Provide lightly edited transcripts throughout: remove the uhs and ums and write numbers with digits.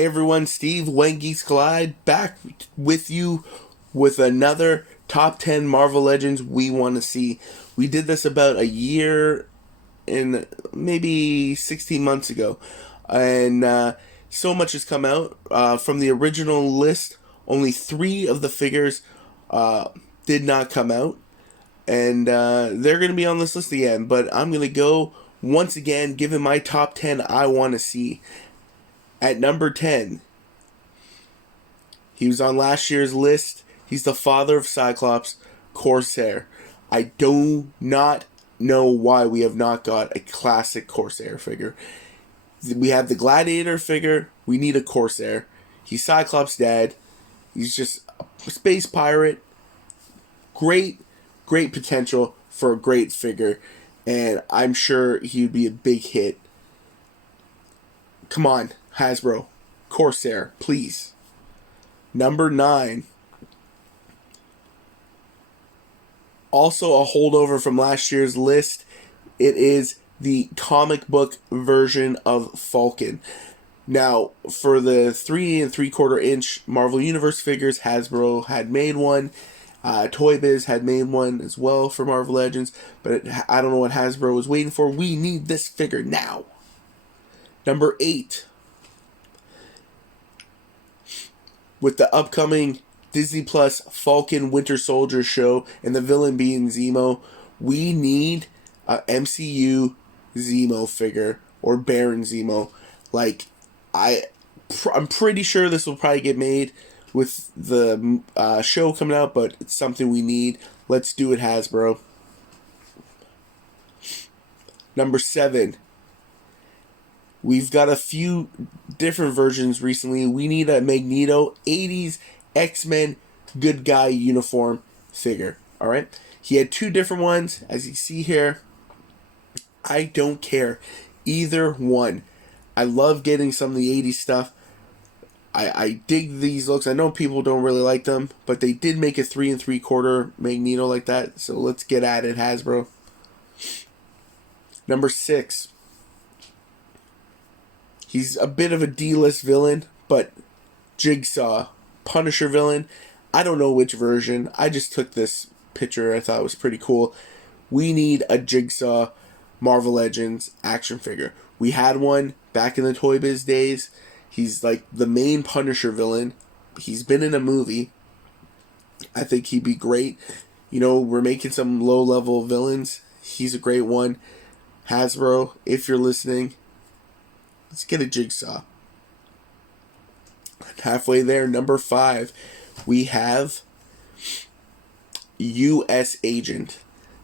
Hey everyone, Steve, When Geeks Collide, back with you with another top 10 Marvel Legends we want to see. We did this about a year and maybe 16 months ago, and so much has come out. From the original list, only 3 of the figures did not come out, and they're going to be on this list again, but I'm going to go once again, giving my top 10 I want to see. At number 10, he was on last year's list. He's the father of Cyclops, Corsair. I do not know why we have not got a classic Corsair figure. We have the Gladiator figure. We need a Corsair. He's Cyclops' dad. He's just a space pirate. Great potential for a great figure. And I'm sure he would be a big hit. Come on, Hasbro. Corsair, please. Number 9. Also a holdover from last year's list. It is the comic book version of Falken. Now, for the 3 3/4 inch Marvel Universe figures, Hasbro had made one. Toy Biz had made one as well for Marvel Legends, but I don't know what Hasbro was waiting for. We need this figure now. Number 8. With the upcoming Disney Plus Falcon Winter Soldier show and the villain being Zemo, we need a MCU Zemo figure or Baron Zemo. Like, I'm pretty sure this will probably get made with the show coming out, but it's something we need. Let's do it, Hasbro. Number 7. We've got a few different versions recently. We need a Magneto 80s X-Men good guy uniform figure. Alright? He had 2 different ones, as you see here. I don't care. Either one. I love getting some of the 80s stuff. I dig these looks. I know people don't really like them, but they did make a 3 3/4 Magneto like that. So let's get at it, Hasbro. Number 6. He's a bit of a D-list villain, but Jigsaw, Punisher villain. I don't know which version. I just took this picture. I thought it was pretty cool. We need a Jigsaw Marvel Legends action figure. We had one back in the Toy Biz days. He's like the main Punisher villain. He's been in a movie. I think he'd be great. You know, we're making some low-level villains. He's a great one. Hasbro, if you're listening, let's get a Jigsaw. Halfway there, number 5, we have U.S. Agent.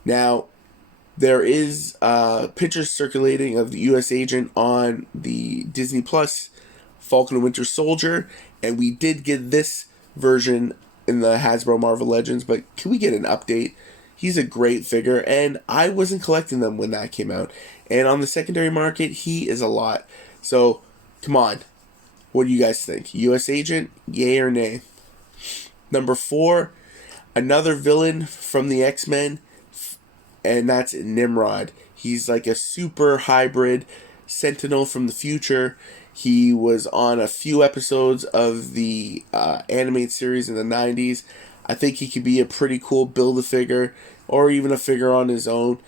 Now, there is pictures circulating of the U.S. Agent on the Disney Plus Falcon and Winter Soldier, and we did get this version in the Hasbro Marvel Legends, but can we get an update? He's a great figure, and I wasn't collecting them when that came out. And on the secondary market, he is a lot. So, come on. What do you guys think? U.S. Agent, yay or nay? Number 4, another villain from the X-Men, and that's Nimrod. He's like a super hybrid Sentinel from the future. He was on a few episodes of the animated series in the 90s. I think he could be a pretty cool Build-A-Figure, or even a figure on his own.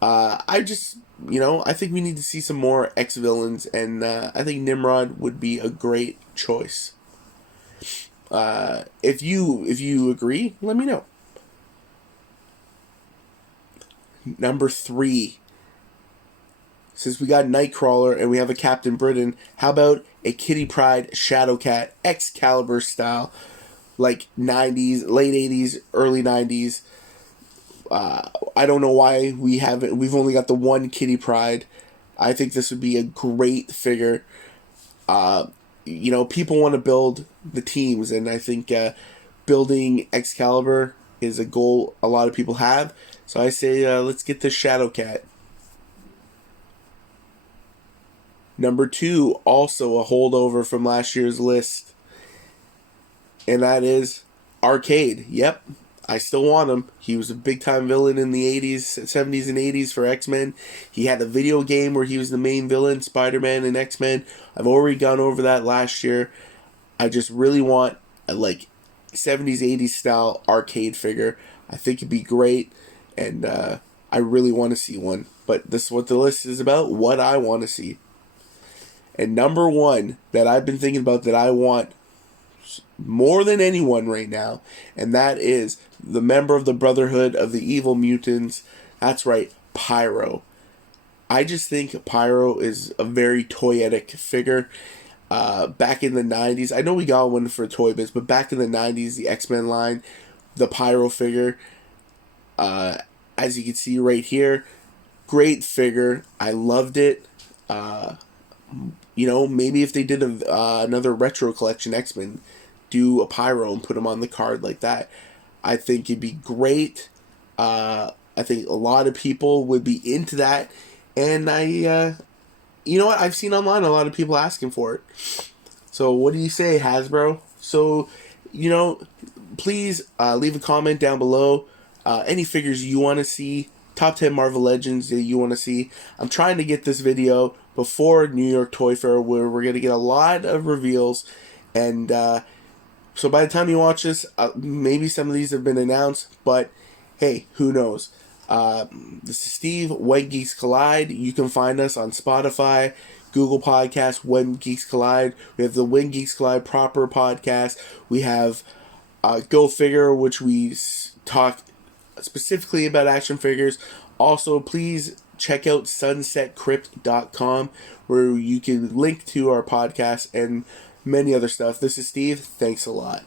I think we need to see some more X-Villains, and I think Nimrod would be a great choice. If you agree, let me know. Number 3. Since we got Nightcrawler and we have a Captain Britain, how about a Kitty Pryde Shadowcat Excalibur style, like 90s, late 80s, early 90s. I don't know why we've only got the one Kitty Pryde. I think this would be a great figure. People want to build the teams, and I think building Excalibur is a goal a lot of people have. So I say let's get the Shadowcat. Number 2, also a holdover from last year's list, and that is Arcade. Yep, I still want him. He was a big time villain in the 80s, 70s, and 80s for X-Men. He had a video game where he was the main villain, Spider-Man and X-Men. I've already gone over that last year. I just really want a 70s, 80s style arcade figure. I think it'd be great, and I really want to see one. But this is what the list is about, what I want to see. And number one that I've been thinking about that I want more than anyone right now, and that is the member of the Brotherhood of the Evil Mutants. That's right, Pyro. I just think Pyro is a very toyetic figure. Back in the 90s, I know we got one for Toy Biz, but back in the 90s, the X-Men line, the Pyro figure, as you can see right here, great figure. I loved it. Maybe if they did another retro collection X-Men, do a Pyro and put him on the card like that, I think it'd be great. I think a lot of people would be into that, and you know what? I've seen online a lot of people asking for it. So what do you say, Hasbro? So, please leave a comment down below. Any figures you want to see, top 10 Marvel Legends that you want to see. I'm trying to get this video before New York Toy Fair, where we're going to get a lot of reveals. And so by the time you watch this, maybe some of these have been announced. But hey, who knows? This is Steve, When Geeks Collide. You can find us on Spotify, Google Podcasts, When Geeks Collide. We have the When Geeks Collide proper podcast. We have Go Figure, which we talk specifically about action figures. Also, please check out sunsetcrypt.com, where you can link to our podcast and many other stuff. This is Steve. Thanks a lot.